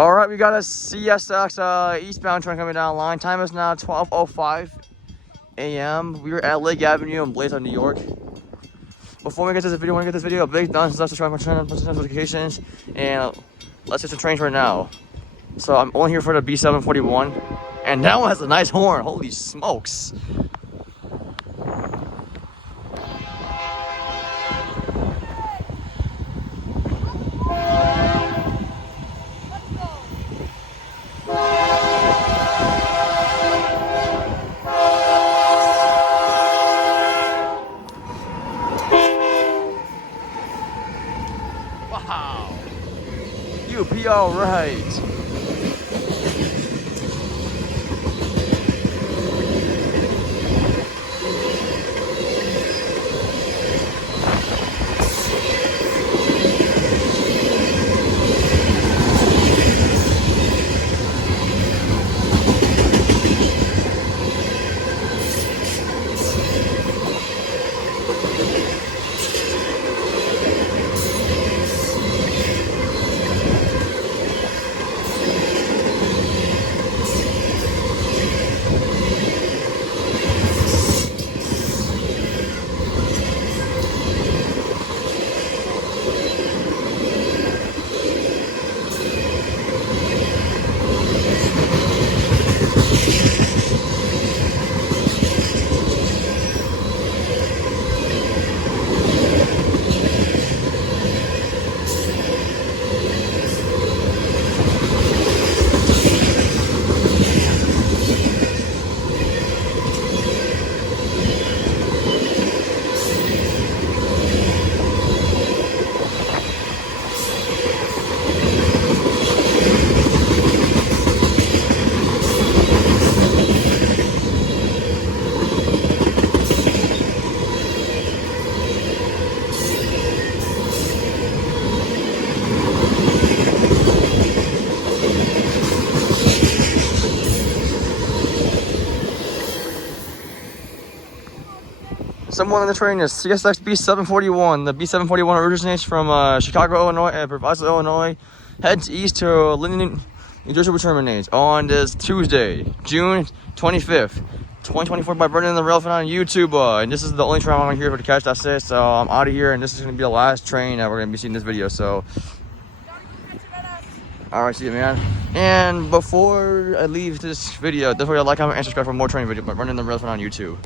All right, we got a CSX eastbound train coming down the line. Time is now 12:05 a.m. We are at Lake Avenue in Blasdell, New York. Before we get to this video, a big thumbs up, subscribe, turn on notifications, and let's hit some trains right now. So I'm only here for the B741, and that one has a nice horn. Holy smokes! Wow, you be all right. Someone on the train is CSX B741. The B741 originates from Chicago, Illinois, and Blasdell, Illinois. Heads east to Linden, New Jersey, which terminates on this Tuesday, June 25th, 2024, by Brendan the Railfanning on YouTube. And this is the only train I'm here for to catch. That's it. So I'm out of here, and this is going to be the last train that we're going to be seeing in this video. So, all right, see you, man. And before I leave this video, don't forget to like, comment, and subscribe for more train videos by Brendan the Railfanning on YouTube.